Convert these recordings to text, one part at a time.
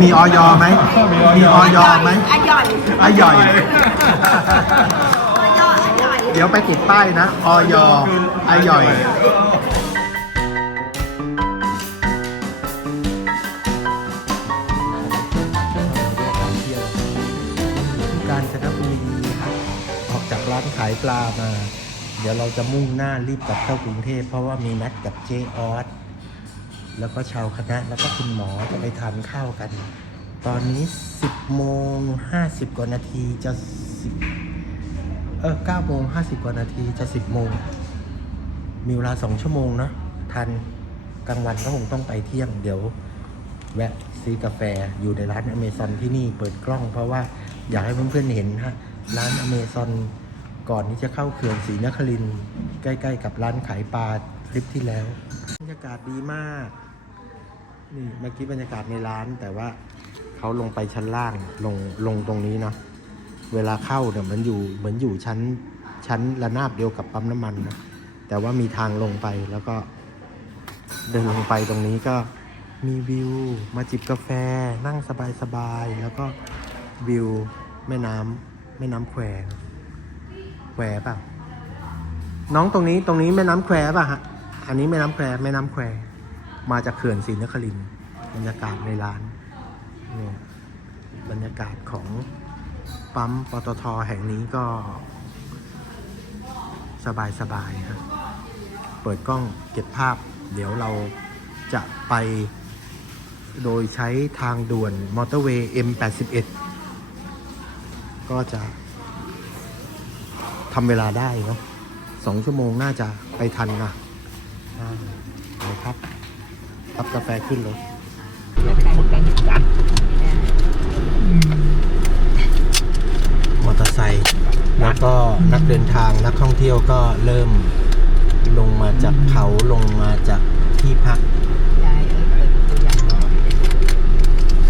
มีออยไหมมีออยไหมอร่อยอร่อยอร่อยอร่อยเดี๋ยวไปติดป้ายนะออยอร่อยที่กาญจนบุรีครับออกจากร้านขายปลามา เดี๋ยวเราจะมุ่งหน้ารีบกลับเข้ากรุงเทพเพราะว่ามีนัดกับเจออส แล้วก็ชาวคณะแล้วก็คุณหมอจะไปทานข้าวกัน ตอนนี้ 10โมง50 กว่านาทีจะ 10 เออ9โมง50 กว่านาทีจะ 10 โมง มีเวลา 2 ชั่วโมงเนะทันกลางวันก็คงต้องไปเที่ยง เดี๋ยวแวะซื้อกาแฟอยู่ในร้านอเมซอนที่นี่เปิดกล้อง เพราะว่าอยากให้เพื่อนๆเห็นฮะร้านอเมซอนก่อนที่จะเข้าเขื่อนศรีนครินใกล้ ๆ กับร้านขายปลาคลิปที่แล้วบรรยากาศดีมาก นี่เมื่อกี้บรรยากาศในร้านแต่ว่าเขาลงไปชั้นล่างลงลงตรงนี้เนาะเวลาเข้าเนี่ยมันอยู่เหมือนอยู่ชั้นชั้นระนาบเดียวกับปั๊มน้ำมันนะแต่ว่ามีทางลงไปแล้วก็ เดินลงไปตรงนี้ก็มีวิว มาจิบกาแฟ นั่งสบายๆแล้วก็วิวแม่น้ำแม่น้ำแควแควป่ะน้องตรงนี้ตรงนี้แม่น้ำแควป่ะฮะอันนี้แม่น้ำแควแม่น้ำแคว มาจากเขื่อนศรีนครินบรรยากาศในร้านเนี่ยบรรยากาศของปั๊มปตทแห่งนี้ก็ สบายๆครับเปิดกล้องเก็บภาพ เดี๋ยวเราจะไปโดยใช้ทางด่วนมอเตอร์เวย์ M81 ก็จะทำเวลาได้เนาะสองชั่วโมงน่าจะไปทันนะอ่าเลยครับ รับกาแฟขึ้นเลยมอเตอร์ไซค์แล้วก็นักเดินทางนักท่องเที่ยวก็เริ่มลงมาจากเขาลงมาจากที่พักยายเอ้ยเปิดประตูอย่าง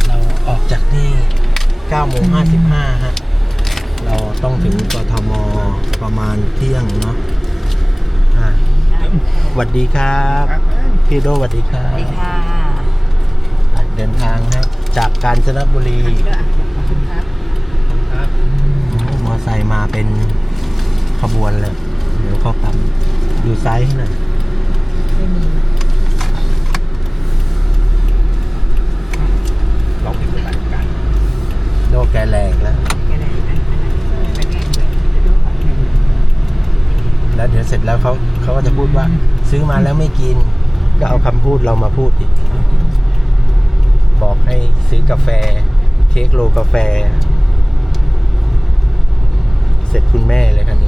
เราออกจากนี่9โมง55 ฮะ เราต้องถึงกทมประมาณเที่ยงเนาะอะสวัสดีครับ พี่โดสวัสดีครัสบวัสดีค่ะเดินทางฮะจากกาญจนบุรีพี่ด้วยขอบคุณครับมอไซค์มาเป็นขบวนเลยเดี๋ยวเขากลับดูไซส์ให้หน่อยไม่มีเราเป็นคนกันโดแกแรงแล้วแกอะไรอันอันไหนเป็นไงเบื่อจะดูของหนึ่งแล้วเดี๋ยวเสร็จแล้วเขาเขาก็จะพูดว่า ซื้อมาแล้วไม่กิน ก็เอาคำพูดเรามาพูดอีก บอกให้ซื้อกาแฟ เค้กโลกาแฟ เสร็จคุณแม่เลยคันนี้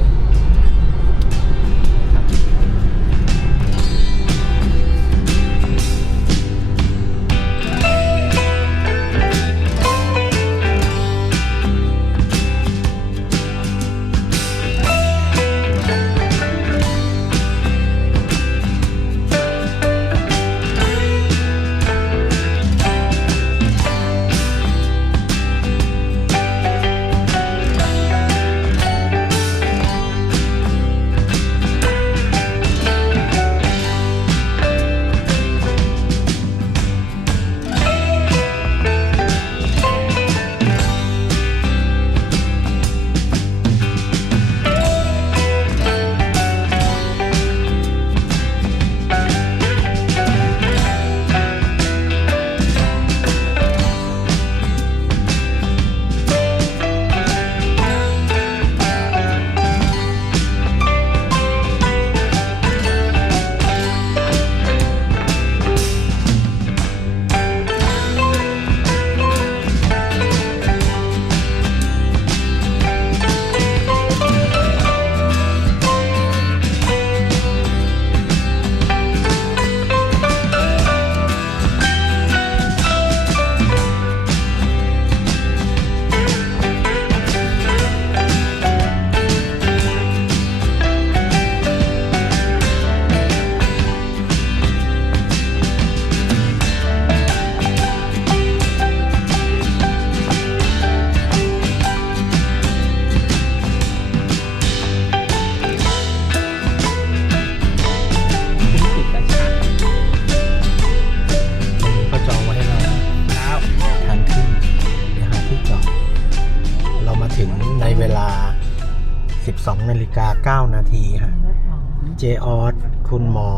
เจออสคุณหมอ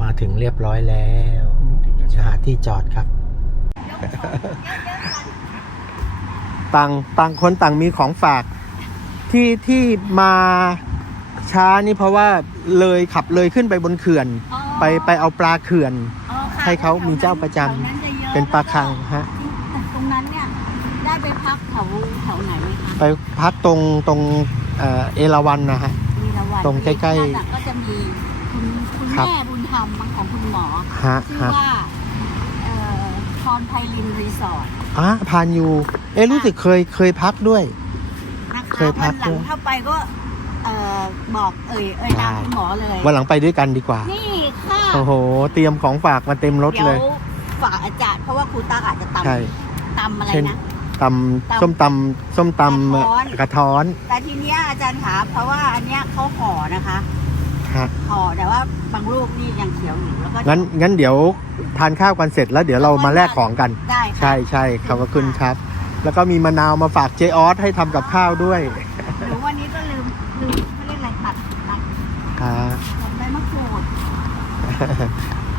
มาถึงเรียบร้อยแล้วจะหาที่จอดครับ ต่างต่างคนต่างมีของฝาก ที่ที่มาช้านี่เพราะว่าเลยขับเลยขึ้นไปบนเขื่อน ไปไปเอาปลาเขื่อนอ๋อค่ะให้เขามีเจ้าประจำแถวนั้นจะยอะเป็นปลาคังฮะตรงนั้นเนี่ยได้ไปพักแถวแถวไหนไหมคะไปพักตรงตรงเอ่อเอราวันนะฮะ มีละวันตรงใกล้ๆนั่นน่ะก็จะมีคุณคุณครับ แม่บุญธรรมของคุณหมอฮะชื่อฮะว่าเอ่อพรไพลินรีสอร์ทอะพานยูเอ๊ะรู้สึกเคยเคยพักด้วย นะคะเคยพักวันหลัด้งวย เข้าไปก็เอ่อบอกเอ่ยเอ่ยนามได้คุณหมอเลย วันหลังไปด้วยกันดีกว่า นี่ค่ะโอ้โห เตรียมของฝากมาเต็มรถเดี๋ยเลวย ฝากอาจารย์เพราะว่าครูตักอาจจะตใช่ำตำอะไรเช่นนะ ตำส้มตำส้มตำกระท้อน กระท้อนแต่ทีเนี้ยอาจารย์ขาเพราะว่าอันเนี้ยเขาห่อนะคะฮะห่อแต่ว่าบางลูกนี่ยังเขียวอยู่แล้วก็งั้นงั้นเดี๋ยวทานข้าวกันเสร็จแล้วเดี๋ยวเรามาแลกของกัน ได้ค่ะ ใช่ใช่ขอบพระคุณครับ แล้วก็มีมะนาวมาฝากเจออสให้ทำกับข้าวด้วยหรือวันนี้ก็ลืมลืมเขาเรียกอะไรตัดตัดอ่าตัดใบมะกรูด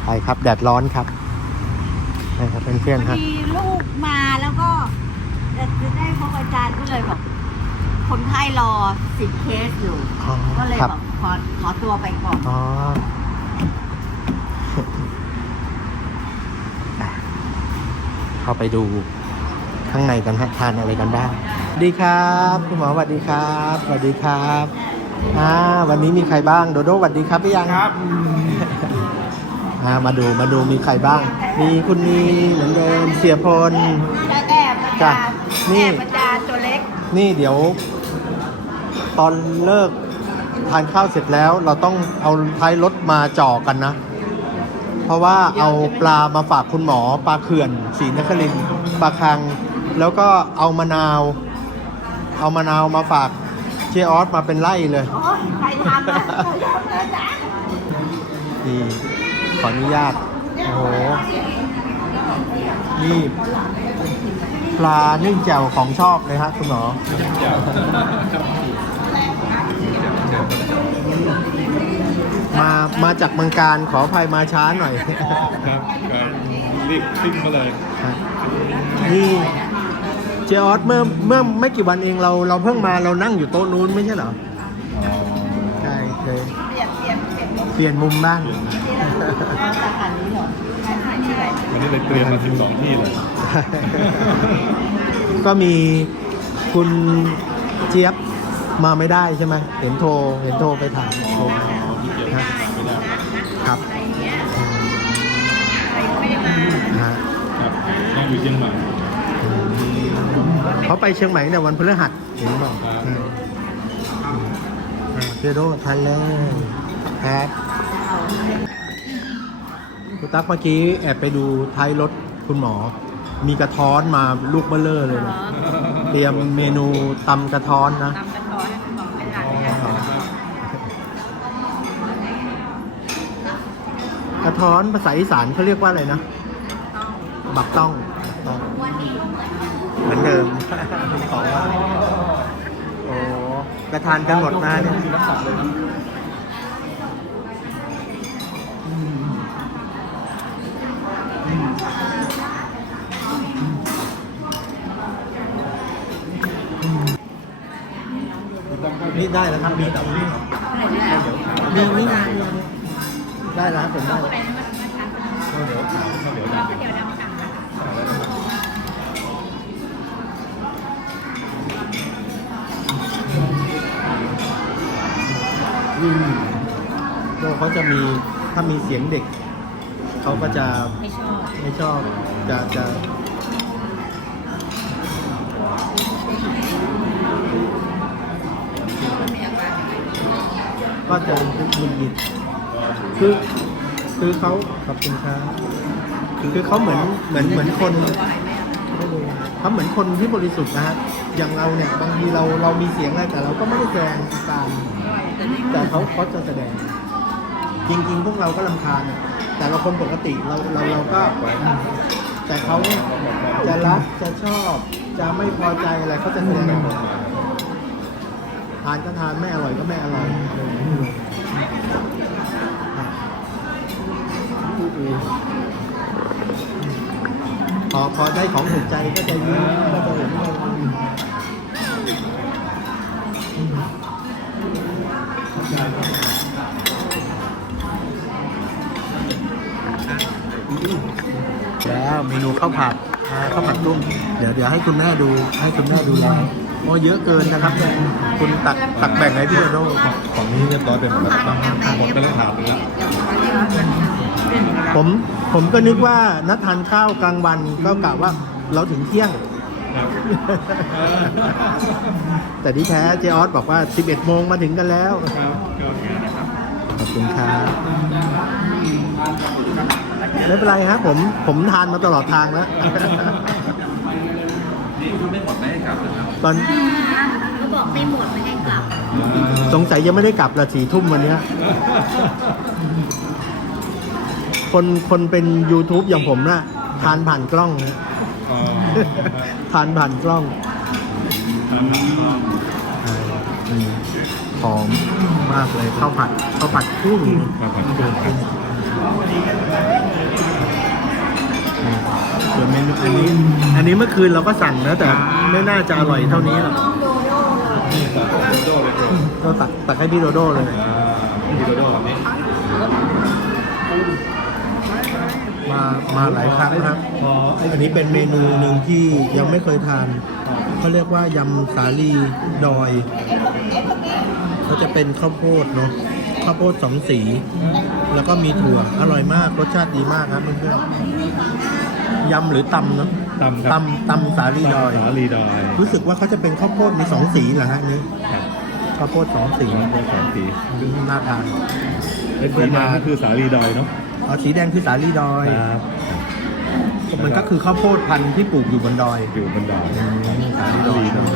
ไปครับแดดร้อนครับนะครับเป็นเพื่อนพๆอฮะดีลูกมาแล้วก็ จะได้พบอาจารย์ก็เลยบอกคนไข้รอสิบเคสอยู่ อ๋อก็เลยครับบอกขอขอตัวไปก่อน อ๋อเข้าไปดูข้างในกันฮะทานอะไรกันบ้างสวัสดีครับคุณหมอสวัสดีครับสวัสดีครับอ่าวันนี้มีใครบ้างโดโดสวัสดีครับพี่ยังครับอ่ามาดูมาดูมีใครบ้าง มีคุณนีเหมือนเดิมเสียพลแล้วแอบอาจ้ะ จารย์ นี่ แอบอาจารย์ตัวเล็กนี่เดี๋ยว ตอนเลิกทานข้าวเสร็จแล้ว เราต้องเอาท้ายรถมาจ่อกันนะ เพราะว่าเอาปลามาฝากคุณหมอปลาเขื่อนศรีนครินทร์ปลาคัง แล้วก็เอามะนาว เอามะนาวมาฝากเจออสมาเป็นไล่เลยโอ้ยใครทำอะใครทำอะอาจารย์ดีขออนุญาตโอ้โหนี่ ปลานึ่งแจ่วของชอบเลยฮะคุณหมอมามาจากเมืองการขออภัยมาช้าหน่อย ครับก็รีบซิ่งมาเลยนี่เจออสเมื่อเมื่อไม่กี่วันเองเราเราเพิ่งมาเรานั่งอยู่โต๊ะนู้นไม่ใช่เหรอใช่เคยเปลี่ยนเปลี่ยนเปลี่ยนเปลี่ยนมุมบ้างสาขานี้เหรอไม่ใช่ วันนี้เลยเตรียมมา 12 ที่เลย ก็มีคุณเจี๊ยบมาไม่ได้ใช่ไหมเห็นโทรเห็นโทรไปถามโทรที่เกี่ยวกับไม่ได้ครับใครไม่ได้มาฮะครับต้องอยู่เชียงใหม่เขาไปเชียงใหม่เนี่ยวันพฤหัสเห็นบอกครับอืมอ่าเปียโดทันเลยครับ คุณตั๊กเมื่อกี้แอบไปดูท้ายรถคุณหมอ มีกระท้อนมาลูกเบลเลอร์เลยนะเตรียมเมนูตำกระท้อนนะ ตำกระท้อนให้คุณหมอไม่ทานกระท้อนภาษาอีสานเขาเรียกว่าอะไรนะ บักต้องบักต้องวันนี้เหมือนเดิมของว่าโอ้กระทานกันหมดนะเนี่ย นี่ได้แล้วครับมีแต่นี่นี่นี่ได้แล้วผมได้แล้วอืมโลกเขาจะมีถ้ามีเสียงเด็ก เขาก็จะไม่ชอบไม่ชอบจะจะ ก็จะมุนหงิดคือคือเขาขอบคุณครับคือเขาเหมือนเหมือนเหมือนคนเขาเหมือนคนที่บริสุทธิ์นะฮะอย่างเราเนี่ยบางทีเราเรามีเสียงอะไรแต่เราก็ไม่ได้แสดงตามแต่เขาเขาจะแสดง จริง ๆ พวกเราก็ลำคาญแต่เราคนปกติเราเราเราก็ แต่เขาเนี่ยจะรักจะชอบ จะไม่พอใจอะไรเขาจะแสดงออกมา ทานก็ทานไม่อร่อยก็ไม่อร่อยพอพอได้ของถูกใจก็จะยิ้มก็จะเห็นว่าแล้วเมนูข้าวผัดอ่าข้าวผัดกุ้งเดี๋ยวเดี๋ยวให้คุณแม่ดูให้คุณแม่ดูแล โอ้เยอะเกินนะครับเนี่ยคุณตักตักแบ่งให้พี่โดโดของนี้เรียบร้อยเป็นหมดแล้วครับหมดไปแล้วถามไปแล้วผมผมก็นึกว่านัดทานข้าวกลางวันก็กะว่าเราถึงเที่ยงครับแต่ที่แท้เจออสบอกว่า 11 โมงมาถึงกันแล้วครับครับขอบคุณครับไม่เป็นไรครับผมผมทานมาตลอดทางแล้วนี่ถ้าไม่หมดไม่ให้กลับนะครับ ตอนเขาบอกไม่หมดไม่ให้กลับสงสัยยังไม่ได้กลับละสี่ทุ่มวันเนี้ยคนคนเป็น YouTube อย่างผมนะทานผ่านกล้องนะอ๋อทานผ่านกล้องครับอ่าอืมหอมมากเลยข้าวผัดข้าวผัดกุ้งครับผมครับ ส่วนเมนูอันนี้ อันนี้เมื่อคืนเราก็สั่งนะแต่ไม่น่าจะอร่อยเท่านี้หรอกนี่ตัดโดโด้เลยครับเราตักตักให้พี่โดโดเลย อ่าพี่โดโดแบบนี้มามาหลายครั้งครับอันนี้เป็นเมนูหนึ่งที่ยังไม่เคยทานเขาเรียกว่ายำสาลีดอยเขาจะเป็นข้าวโพดเนาะข้าวโพดสองสี แล้วก็มีถั่วอร่อยมากรสชาติดีมากครับเพื่อนๆ ยำหรือตำเนาะตำครับตำตำสาลีดอย สาลีดอยรู้สึกว่าเขาจะเป็นข้าวโพดมีสองสีเหรอฮะอันนี้ครับข้าวโพดสองสีสีมันเป็นสองสีน่าทานเป็นสีแดงก็คือสาลีดอยเนาะอ๋อสีแดงคือสาลีดอยครับมันก็คือข้าวโพดพันธุ์ที่ปลูกอยู่บนดอย อยู่บนดอยอืมสาลีดอย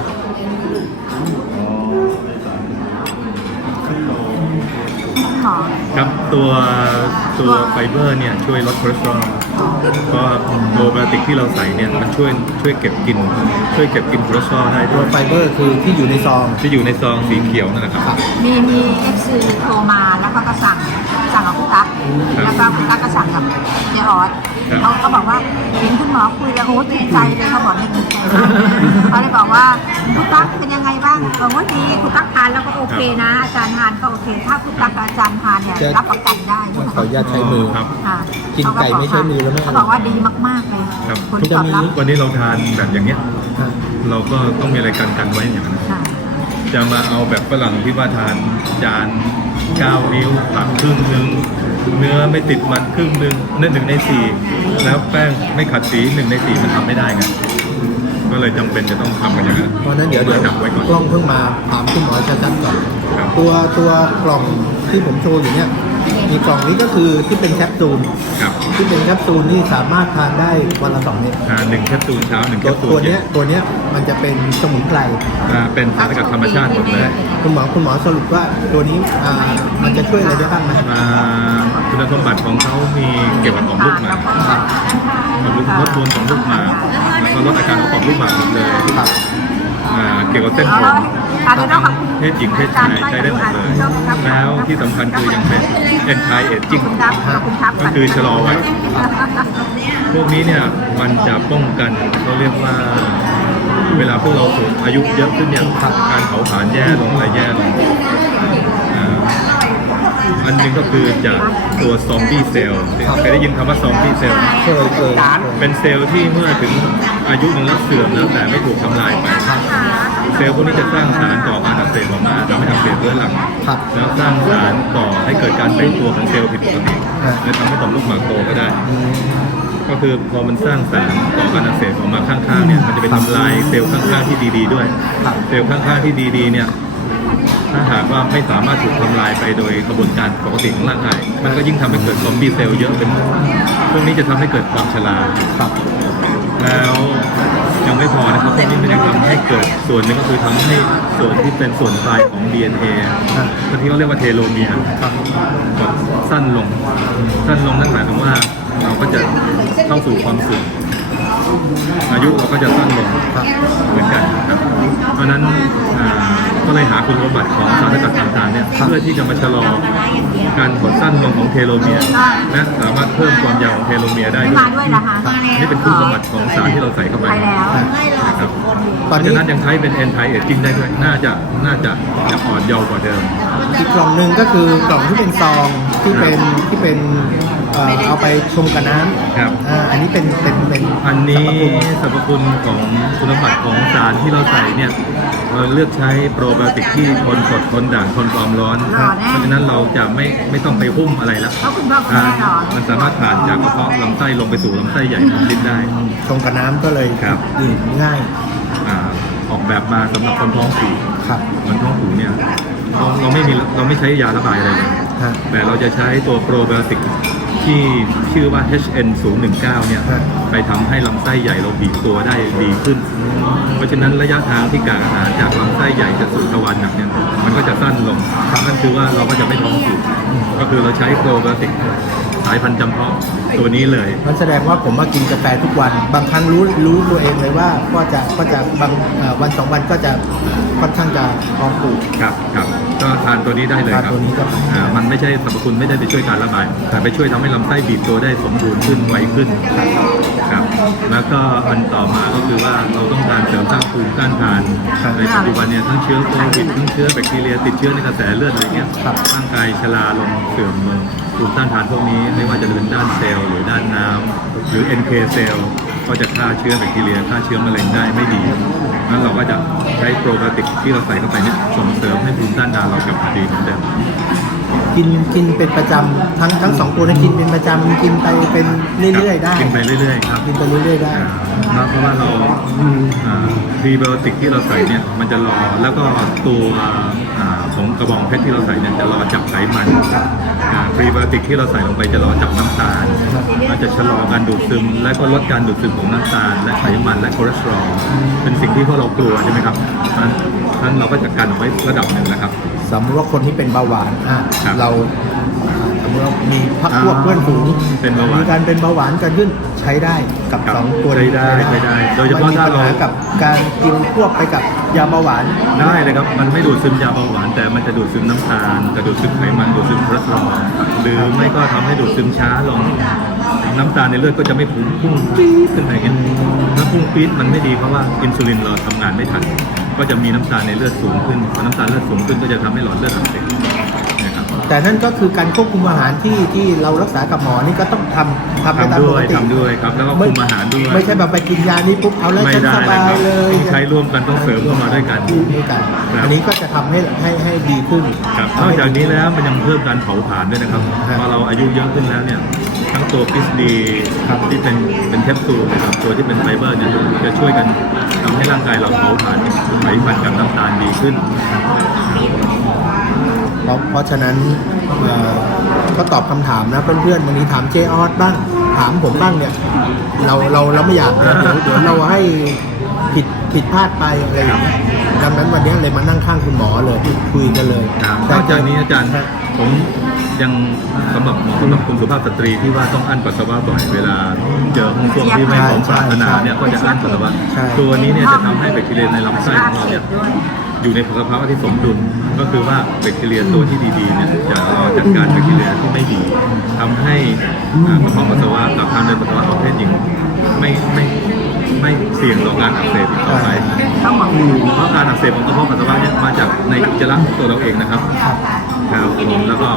หมอ ครับตัวตัวไฟเบอร์เนี่ยช่วยลดคอเลสเตอรอลเพราะโปรไบโอติกที่เราใส่เนี่ยมันช่วยช่วยเก็บกิน ช่วยเก็บกินคอเลสเตอรอลได้ตัด้ววยไฟเบอร์คือที่อยู่ในซอง ที่อยู่ในซองสีเขียวนั่นแหละครับครับมีมีเอฟซีโทรมาแล้วก็ก็สั่งสั่งกับคุณตั๊กครับแล้วก็คุณตั๊กก็สั่งกับเจออสครับ เขาก็บอกว่าเห็นคุณหมอคุยแล้วโอ้ดีใจเลยเขาบอกให้ดีใจมากเขาเลยบอกว่าคุณตั๊กเป็นยังไงบ้างบอกว่าดีคุณตั๊กทานแล้วก็โอเคนะ อาจารย์ทานก็โอเค ถ้าคุณตั๊กกับอาจารย์ทานเนี่ยจะรับประกันได้ขออนุญาตใช้มือครับ ค่ะกินไก่ไม่ใช้มือแล้วไม่อร่อยเขาบอกว่าดีมากๆเลยครับผลตอบรับวันนี้เราทานแบบอย่างเงี้ยครับเราก็ต้องมีอะไรกันกันไว้อย่างนั้นค่ะจะมาเอาแบบฝรั่งที่ว่าทานจาน9นิ้วผักครึ่งหนึ่ง เนื้อไม่ติดมันครึ่งหนึ่งนั่นหนึ่งในสี่แล้วแป้งไม่ขัดสีหนึ่งในสี่มันทำไม่ได้ไงก็เลยจำเป็นจะต้องทำกันอย่างนั้นเพราะฉะนั้นเดี๋ยวเดี๋ยวดับไว้ก่อนกล้องเพิ่งมาถามคุณหมอจะจัดก่อนครับ ตัวตัวกล่องที่ผมโชว์อยู่เนี่ยมีกล่องนี้ก็คือที่เป็นแคปซูลครับ ที่เป็นแคปซูลนี่สามารถทานได้วันละสองเม็ดอ่าหนึ่งแคปซูลเช้าหนึ่งแคตัวปซูลตัวเย็เนี้ยนตัวเนี้ยมันจะเป็นสมุนไพรอ่าเป็นสารสกัดธรรมชาติหมดเลย คุณหมอคุณหมอสรุปว่าตัวนี้อ่ามันจะช่วยอะไรได้บ้างไหมอ่าคุณสมบัติของเขามีเกี่ยวกับต่อมลูกหมากครับต่อมลูกลดบวมต่อมลูกหมากแล้วก็ลดอาการของต่อมลูกหมากหมดเลยครับอ่าเกี่ยวกับเส้นเอาผม ละค่ะเดี๋ยวนะคะเพศหญิงเพศชายใช้ได้หมดเลยแล้วที่สำคัญคือยังเป็น anti aging ขอบคุณครับขอบคุณครับก็คือชะลอวัยพวกนี้เนี่ยมันจะป้องกันเขาเรียกว่าเวลาพวกเราสูงอายุเยอะขึ้นเนี่ยการเผาผลาญแย่ลงอะไรแย่ลงอ่าอันหนึงก็คือจากตัวซอมบี้เซลล์เคยได้ยินคำว่าซอมบี้เซลล์ไหมเคยเคยเป็นเซลล์ที่เมื่อถึงอายุหนึ่งแล้วเสื่อมแล้วแต่ไม่ถูกทำลายไป เซลล์พวกนี้จะสร้างสารต่อการอักเสบออกมาทำให้อักเสบเรื้อรังครับแล้วสร้างสารต่อให้เกิดการแบ่งตัวของเซลล์ผิดปกติครับ และทำให้ต่อมลูกหมากโตก็ได้อืมก็คือพอมันสร้างสารต่อการอักเสบออกมาข้างๆเนี่ยมันจะไปทำลายเซลล์ข้างๆที่ดีๆด้วย ครับเซลล์ข้างๆที่ดีๆเนี่ยถ้าหากว่าไม่สามารถถูกทำลายไปโดยกระบวนการปกติของร่างกาย มันก็ยิ่งทำให้เกิดซอมบี้เซลล์เยอะเป็นพวกนี้จะทำให้เกิดความชรา ครับ แล้วยังไม่พอนะครับพวกนี้มันยังทำให้เกิด ส่วนหนึงก็คือทำให้ส่วนที่เป็นส่วนปลายของ DNA ครับ ที่เขาเรียกว่าเทโลเมียร์แบบสั้นลง สั้นลงนั่นหมายถึงว่าเราก็จะเข้าสู่ความเสื่อม อายุเราก็จะสั้นลงครับเหมือนกันครับเพราะฉะนั้นอ่าก็เลยหาคุณสมบัติของสารสกัดต่างๆเนี่ยเพื่อที่จะมาชะลอการหดสั้นลงของเทโลเมียร์และสามารถเพิ่มความยาวของเทโลเมียร์ได้ไม่ด้วมายด้วยนะคะนี่เป็นคุณสมบัติของสารที่เราใส่เข้าไปไปแล้วนะครับตอนเพราะนี้ฉะนั้นยังใช้เป็น anti aging ได้ด้วยน่าจะน่าจะจะอ่อนเยาว์กว่าเดิม อีกกล่องหนึ่งก็คือกล่องที่เป็นซองที่เป็นที่เป็น เอ่อเอาไปชงกับน้ำครับ อ่าอันนี้เป็นเป็นเป็นอันนี้สรรพคุณสรรพคุณของคุณสมบัติของสารที่เราใส่เนี่ยเราเลือกใช้โปรไบโอติกที่ทนสดทนด่างทนความร้อน หล่อแน่ เพราะฉะนั้นเราจะไม่ไม่ต้องไปหุ้มอะไรแล้วเพราะคุณพ่อคุณอ่าแม่หรอมันสามารถผ่านจากกระเพาะลำไส้ลงไปสู่ลำไส้ใหญ่ของลิ้นได้ ชงกับน้ำก็เลยครับ ดื่มง่ายอ่าออกแบบมาสำหรับคนท้องผูกครับคนท้องผูกเนี่ยเราเราไม่มีเราไม่ใช้ยาระบายอะไรเลย ฮะแต่เราจะใช้ตัวโปรไบโอติก ที่ชื่อว่า HN 0 1 9 เนี่ยครับไปทำให้ลำไส้ใหญ่เราบีบตัวได้ดีขึ้น เพราะฉะนั้นระยะทางที่กากอาหารจากลำไส้ใหญ่จะสู่ทวารหนักเนี่ยมันก็จะสั้นลงนั่นคือว่าเราก็จะไม่ท้องผูกก็คือเราใช้โปรไบโอติกสายพันธุ์จำเพาะตัวนี้เลย มันแสดงว่าผมมากินกาแฟทุกวัน บางครั้งรู้รู้ตัวเองเลยว่าก็จะก็จะบางเอ่อวันสองวันก็จะค่อนข้างจะท้องผูกครับครับ ก็ทานตัวนี้ได้เลยครับทานตัวนี้ครับอ่ามันไม่ใช่สรรพคุณไม่ได้ไปช่วยการระบาย แต่ไปช่วยทำให้ลำไส้บีบตัวได้สมบูรณ์ขึ้นไวขึ้นครับแล้วก็อันต่อมาก็คือว่าเราต้องการเสริมสร้างภูมิต้านทานครับในปัจจุบันเนี่ยทั้งเชื้อโควิดทั้งเชื้อแบคทีเรียติดเชื้อในกระแสเลือดอะไรเงี้ยครับร่างกายชราลงเสื่อมลงภูมิต้านทานพวกนี้ไม่ว่าจะเป็นด้านเซลล์หรือด้านน้ำหรือ NK เซลล์ก็จะฆ่าเชื้อแบคทีเรียฆ่าเชื้อมะเร็งได้ไม่ดี นั้นเราก็จะใช้โปรไบโอติกที่เราใส่เข้าไปเนี่ยส่งเสริมให้ภูมิต้านทานเรากลับมาดีเหมือนเดิมกินกินเป็นประจำทั้งทั้งสองตัวนะกินเป็นประจำกินไปเป็นเรื่อยๆได้ กินไปเรื่อยๆครับ กินไปเรื่อยๆได้น่าเพราะว่าเราพรีไบโอติกที่เราใส่เนี่ย มันจะรอแล้วก็ตัว กระบองเพชรที่เราใส่เนี่ยจะรอจับไขมันพรีไบโอติกที่เราใส่ลงไปจะรอจับน้ำตาลมันจะชะลอการดูดซึม และก็ลดการดูดซึมของน้ำตาล และไขมันและคอเลสเตอรอลเป็นสิ่งที่พวกเรากลัวใช่ไหมครับเพราะฉะนั้นเพราะฉะนั้นเราก็จัดการเอาไว้ระดับหนึ่งนะครับสมมติว่าคนที่เป็นเบาหวานอะครับเราสมมติ เรามีพักพวกอ่าเพื่อนฝูงเป็นเบาหวานมีการเป็นเบาหวานเกิดขึ้นใช้ได้กับครับสองตัวใช้ได้ใช้ได้ โดยเฉพาะมันมีถ้าปัญหาเรากับการกินควบไปกับยาเบาหวานได้เลยครับ มันไม่ดูดซึมยาเบาหวาน แต่มันจะดูดซึมน้ำตาลจะดูดซึมไขมันดูดซึมคอเลสเตอรอลหรือไม่ก็ทำให้ดูดซึมช้าลงน้ำตาลในเลือดก็จะไม่พุ่งพุ่งปี๊ดขึ้นไปอย่างเงี้ยถ้าพุ่งปี๊ดมันไม่ดีเพราะว่าอินซูลินเราทำงานไม่ทัน ก็จะมีน้ำตาลในเลือดสูงขึ้นพอน้ำตาลเลือดสูงขึ้นก็จะทำให้หลอดเลือดอักเสบนะครับ แต่นั่นก็คือการควบคุมอาหารที่ที่เรารักษากับหมอนี่ก็ต้องทำทำไปตามทำปด้วกยติทำด้วยครับแล้วก็คุมอาหารด้วยไม่ใช่แบบไปกินยานี้ปุ๊บเอาแล้วไม่ฉันได้สนะบาคยรับเลยต้องใช้ร่วมกันต้องเสริมเข้ามาด้วยกัน ด้วยกัน ครับ อันนี้ก็จะทำให้ให้ให้ดีขึ้นครับนอกจากนี้แล้วมันยังเพิ่มการเผาผลาญด้วยนะครับครับพอเราอายุเยอะขึ้นแล้วเนี่ยทั้งตัวพิสดีครับที่เป็นเป็นแคปซูลนะครับตัวที่เป็นไฟเบอร์เนี่ยจะช่วยกันทำให้ร่างกายเราเผาผลาญไขมันกับน้ำตาลดีขึ้น เพราะเพราะฉะนั้นเอ่อก็ตอบคำถามนะเพื่อนๆวันนี้ถามเจออสบ้างถามผมบ้างเนี่ย เราเราเราไม่อยากนะเดี๋ยวเดี๋ยวเราให้ผิดผิดพลาดไปอะไรอย่างเงี้ยดังนั้นวันนี้เลยมานั่งข้างคุณหมอเลยคุยกันเลยครับนอกจากนี้อาจารย์ผม ยังสำหรับหมอสำหรับคุณสุภาพสตรีที่ว่าต้องอั้นปัสสาวะบ่อยเวลาเจอห้องส้วมที่ไม่สมปรารถนาเนี่ยก็จะอั้นปัสสาวะตัวนี้เนี่ยจะทำให้แบคทีเรียในลำไส้ของเราเนี่ยอยู่ในสภาวะที่สมดุลก็คือว่าแบคทีเรียตัวที่ดีๆเนี่ยจะรอจัดการแบคทีเรียที่ไม่ดีทำให้อ่ากระเพาะปัสสาวะกับทางเดินปัสสาวะของเพศหญิงไม่ไม่ ไม่เสี่ยงต่อการอักเสบอีกต่อไปต้องบอกเพราะการอักเสบของกระเพาะปัสสาวะเนี่ยมาจากในอุจจาระของตัวเราเองนะครับครับผมแล้วก็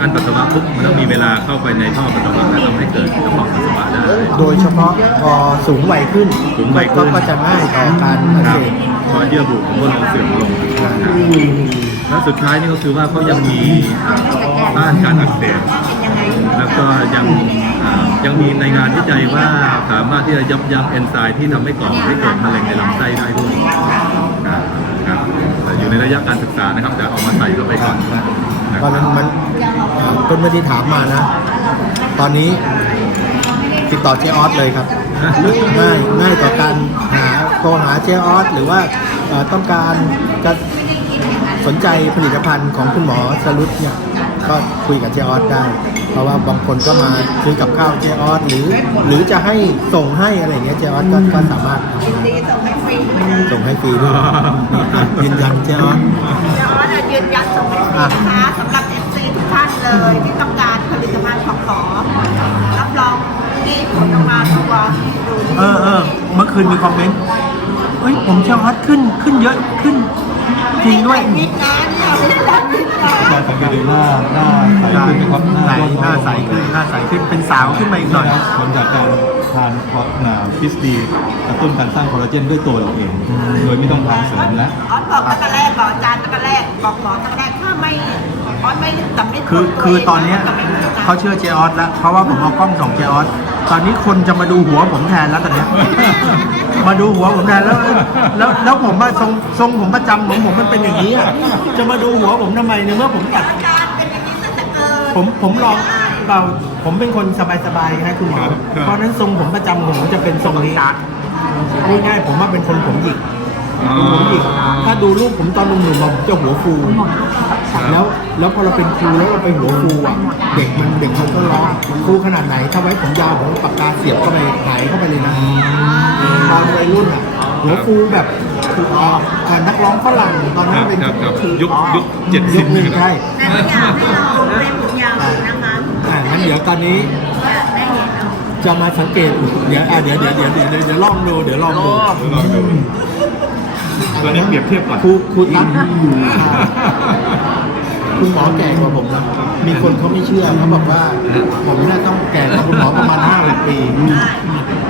อันปัสสาวะปุ๊บมันต้องมีเวลาเข้าไปในท่อปัสสาวะและทำให้เกิดกระเพาะปัสสาวะได้โดยเฉพาะพอสูงวัยขึ้นสูงวัยขึ้นก็ก็จะง่ายต่อการอักครัเสบบพอเยื่อบุของพวกเราเสื่อมลงแล้วสุดท้ายนี่ก็คือว่าเขายังมีอ่าต้านการอักเสบ แล้วก็ยังอ่ายังมีในงานวิจัยว่าสามารถที่จะยับยั้งเอนไซม์ที่ทำให้ก่อให้เกิดมะเร็งในลำไส้ได้ด้วยครับครับแต่อยู่ในระยะการศึกษานะครับแต่เอามาใส่เข้าไปก่อนนะเพราะฉะนั้นมันเอ่อต้นเมื่อที่ถามมานะ ตอนนี้ติดต่อเจออสเลยครับง่ายง่ายต่อการหาโทรหาเจออสหรือว่าเอ่อต้องการจะสนใจผลิตภัณฑ์ของคุณหมอสรุปเนี่ย ก็คุยกับเจออสได้ เพราะว่าบางคนก็มาซื้อกับข้าวเจออสหรือ หรือจะให้ส่งให้อะไรอย่างเงี้ยเจออสก็ก็สามารถยินดีส่งให้ฟรีส่งให้ฟรีด้วยยืนยันเจออสเจ้าออสยืนยันส่งให้ฟรีนะคะสำหรับ FC ทุกท่านเลยที่ต้องการผลิตภัณฑ์ของหมอรับรองนี่ผลออกมาตัวดูดี เออเออเมื่อคืนมีคอมเมนต์ เฮ้ยผมเจออสขึ้นขึ้นเยอะขึ้น จริงด้วยมิดนะเนี่ยไม่ได้แบบมิดนะการสังเกตดูหน้าหน้าใสขึ้นนะครับใสหน้าใสขึ้นหน้าใสขึ้นเป็นสาวขึ้นมาอีกหน่อยผลจากการทานคอนาพิสดีกระตุ้นการสร้างคอลลาเจนด้วยตัวเราเอง โดยไม่ต้องทานเสริมนะออสบอกตั้งแต่แรกบอกอาจารย์ตั้งแต่แรกบอกหมอตั้งแต่แรกถ้าไม่ออสไม่สำเร็จคือคือตอนเนี้ยจะไม่รู้นะเขาเชื่อเจออสแล้วเพราะว่าผมเอากล้องส่องเจออสตอนนี้คนจะมาดูหัวผมแทนแล้วตอนเนี้ย มาดูหัวผมแทนแล้วแล้วแล้วผมว่าทรงทรงผมประจำผมผมมันเป็นอย่างนี้อะจะมาดูหัวผมทำไมในเมื่อผมตัด อาจารย์เป็นอย่างนี้ตั้งแต่เกิดผมผมลองเปล่าผมเป็นคนสบายๆนะคุณหมอครับเพราะฉะนั้นทรงผมประจำของผมจะเป็นทรงนี้พูดง่ายๆผมว่าเป็นคนผมหยิกผมหยิกถ้าดูรูปผมตอนหนุ่มๆผมจะหัวฟู แล้วแล้วพอเราเป็นครูแล้วเราไปหัวฟูอะเด็กมันเด็กมันก็ร้องครูขนาดไหน ถ้าไว้ผมยาวผมปากกาเสียบเข้าไปหายเข้าไปเลยนะตอนวัยรุ่นอะหัวฟูแบบคือเอ่อเอ่อนักร้องฝรั่งตอนนั้นเป็นครับครับคือยุคยุค70ยุคหนึ่งใช่แต่ไม่อยากให้เราเป็นผมยาวนะคะอ่างั้นเดี๋ยวตอนนี้อยากได้เห็นเราจะมาสังเกตเดี๋ยวอะเดี๋ยวเดี๋ยวเดี๋ยวเดี๋ยวเดี๋ยวเดี๋ยวลองดูเดี๋ยวลองดูลองดูตอนนี้เปรียบเทียบก่อน ครูครูตั้ง คุณหมอแก่กว่าผมนะมีคนเขาไม่เชื่อเขาบอกว่า ผมน่าต้องแก่กว่าคุณหมอประมาณห้าหกปี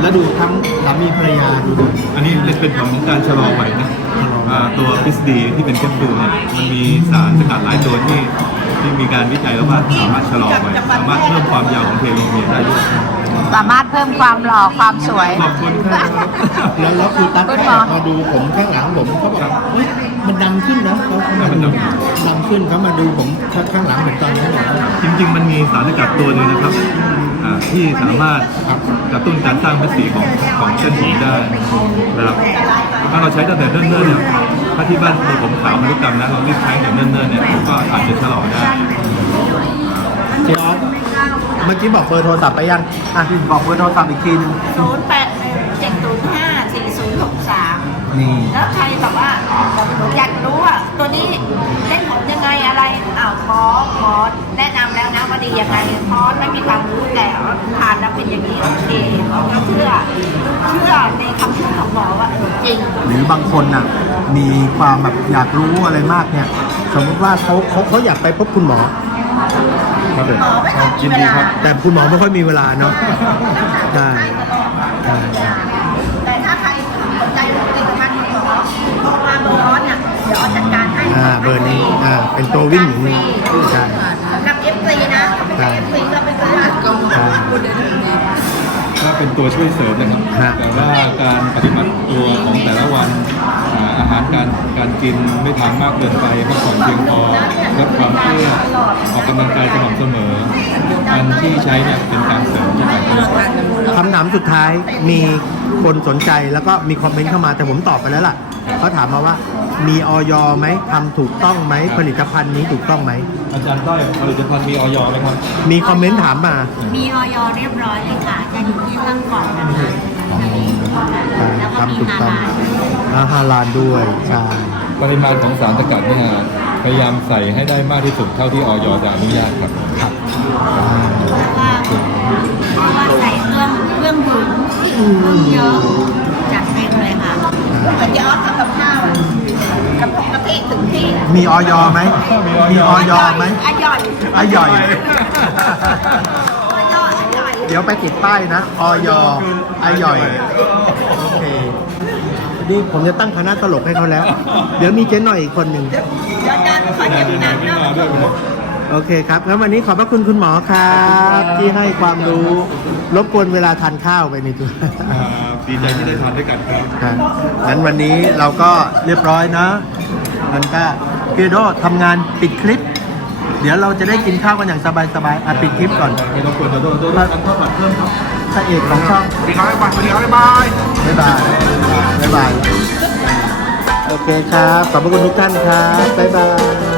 แล้วดูทั้งสามีภรรยาดูอันนี้เป็นผลของการชะลอวัยนะอ่าตัวพิสดีที่เป็นแคปซูลเนี่ยมันมีสารสกัดหลายตัวที่ที่มีการวิจัยแล้วว่าสามารถชะลอวัยสามารถเพิ่มความยาวของเทโลเมียร์ได้ด้วยสามารถเพิ่มความหล่อความสวย ขอบคุณครับแล้วแล้วครูตั๊กคุณหมอ มาดูผมข้างหลังผมเขาบอกเฮ้ยมันดำขึ้นนะเขาเขามาดูดำขึ้นเขามาดูผมข้างหลังผมตอนนี้น จริง ๆ มันมีสารสกัดตัวหนึงนะครับอ่าที่สามารถกระตุ้นการสร้างเม็ดสีของของเส้นผมได้นะครับถ้าเราใช้ตั้งแต่เนิ่นๆเนี่ย ถ้าที่บ้านมีผมขาวมนุษย์ดำนะ เรารีบใช้แต่เนิ่นๆเนี่ยก็อาจจะชะลอได้เจออสเมื่อกี้บอกเบอร์โทรศัพท์ไปยังอะบอกเบอร์โทรศัพท์อีกทีนึงศูนย์แปดเจ็ดศูนย์ห้าสี่ศูนย์หกสามนี่แล้วใครแบบว่าหนูอยากรู้ว่าตัวนี้เล่นผลยังไงอะไรอ้าวหมอหมอแนะนำแล้วนะว่า ดียังไงเพราะไม่มีความรู้แต่ทานแล้วเป็นอย่างนี้โอเคหมอก็เชื่อเชื่อในคำพูดของหมอว่าเออจริง หรือบางคนน่ะมีความแบบอยากรู้อะไรมากเนี่ย สมมติว่าเขาเขาเขาอยากไปพบคุณหมอครับผมหมอไม่ค่อยมีเวลาแต่คุณหมอไม่ค่อยมีเวลาเนาะใช่ใช่แต่ถ้าใครสนใจผลิตภัณฑ์ของหมอโทรมาเบอร์ร้อนเนี่ยเดี๋ยวออจัดการให้อ่าเบอร์นี้อ่าเป็นตัววิ่งอย่างนี้ใช่ ใช่ FC ก็ไปซื้อร้านกองใช่ก็เป็นตัวช่วยเสริมนะครับ ฮะ แต่ว่าการปฏิบัติตัวของแต่ละวันอ่าอาหารการการกินไม่ทานมากเกินไปพักผ่อนเพียงพอลดความเครียดออกกำลังกายสม่ำเสมอการที่ใช้เนี่ยเป็นการเสริมที่แบบนี้คำถามสุดท้ายมีคนสนใจแล้วก็มีคอมเมนต์เข้ามาแต่ผมตอบไปแล้วล่ะเขาถามมาว่า มีออยไหมทำถูกต้องไหมผลิตภัณฑ์นี้ถูกต้องไหม อาจารย์ต้อยผลิตภัณฑ์มีออยไหมครับ มีคอมเมนต์ถามมา มีออยเรียบร้อยเลยค่ะจะอยู่ที่ตั้งก่อนนะคะแล้วก็มีทำถูกฮาต้องลาลอาฮาลานด้วยใช่ปริมาณของสารสกัดเนี่ยพยายามใส่ให้ได้มากที่สุดเท่าที่ออยจะอนุญาตครับ อ่าแล้วก็เพราะว่าใส่เครื่องเครื่องถึงเครื่องเยอะจัดเต็มเลยค่ะก็จะออสทำกับข้าวอะ กับปกติถึงที่มีออยไหมมีออยไหมอร่อยอร่อย อร่อยอร่อยเดี๋ยวไปติดป้ายนะออยอร่อยโอเคนี่ผมจะตั้งคณะตลกให้เขาแล้ว เดี๋ยวมีเจ๊หน่อยอีกคนหนึ่งเดี๋ยวอาจารย์ขอเก็บหนังนะโอเคครับ แล้ววันนี้ขอบพระคุณคุณหมอครับ ที่ให้ความรู้ รบกวนเวลาทานข้าวไปในตัวดีใจที่ได้ทานด้วยกันครับครับงั้นวันนี้เราก็เรียบร้อยนะ มันก็พี่โดทำงานปิดคลิป เดี๋ยวเราจะได้กินข้าวกันอย่างสบายๆอะปิดคลิปก่อนไม่ต้องกลัวโดนโดนโดนกันทอดบัตรเพิ่มครับพระเอกของช่องสวัสดีครับบ๊ายบายสวัสดีครับบ๊ายบายบ๊ายบายบ๊ายบายโอเคครับ ขอบพระคุณทุกท่านครับบ๊ายบาย